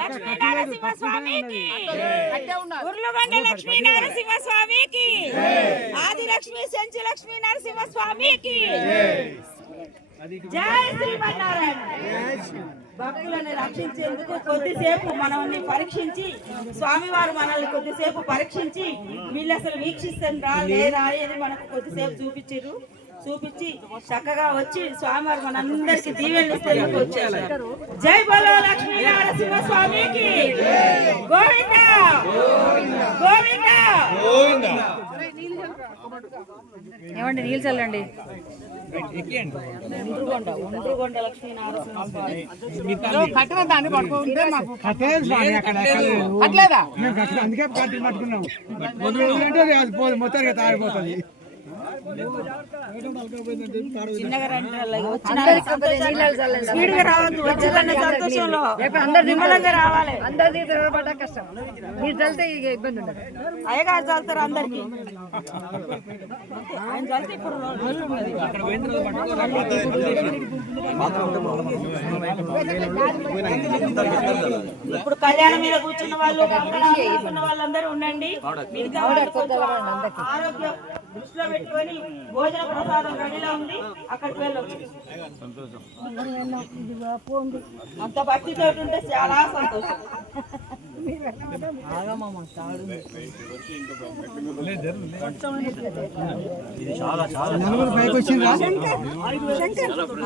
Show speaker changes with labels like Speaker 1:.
Speaker 1: లక్ష్మీ నరసింహ స్వామికి ఉర్లుగొండ లక్ష్మీ నరసింహ స్వామికి ఆది లక్ష్మీ సెంచు లక్ష్మీ నరసింహ స్వామికి జై శ్రీమన్నారాయణ. భక్తులను రక్షించేందుకు కొద్దిసేపు మనల్ని పరీక్షించి స్వామివారు మనల్ని కొద్దిసేపు పరీక్షించి వీళ్ళు అసలు వీక్షిస్తారా లేరా అని మనకు కొద్దిసేపు చూపించారు. చూపించి చక్కగా వచ్చి స్వామివారు మనందరికి దీవెనలు ఇస్తేందుకు వచ్చారు. జై బలో లక్ష్మీ నరసింహ స్వామికి. గోవింద! గోవింద.
Speaker 2: ఏమండి నీళ్ళు చల్లండి.
Speaker 3: అందుకే కట్టి పట్టుకున్నాం పోదు మొత్తానికి తాగిపోతుంది
Speaker 1: స్పీడ్గా రావద్దు సంతోషంలో. నిమ్మలంగా రావాలి.
Speaker 2: అందరిది కష్టం మీరు చల్లితే ఇబ్బంది ఉండదు
Speaker 1: అయ్యగారు చల్లుతారు అందరికి. ఆయన చల్లితే ఇప్పుడు ఇప్పుడు కళ్యాణం మీద కూర్చున్న వాళ్ళు వాళ్ళందరూ ఉండండి. ఆరోగ్యం దృష్టిలో పెట్టుకొని భోజన ప్రసాదం రెడీలో ఉంది. అక్కడికి వెళ్ళొచ్చు. అంత భక్తితో ఉంటే చాలా సంతోషం.
Speaker 3: నలుగురు పైకి వచ్చిందా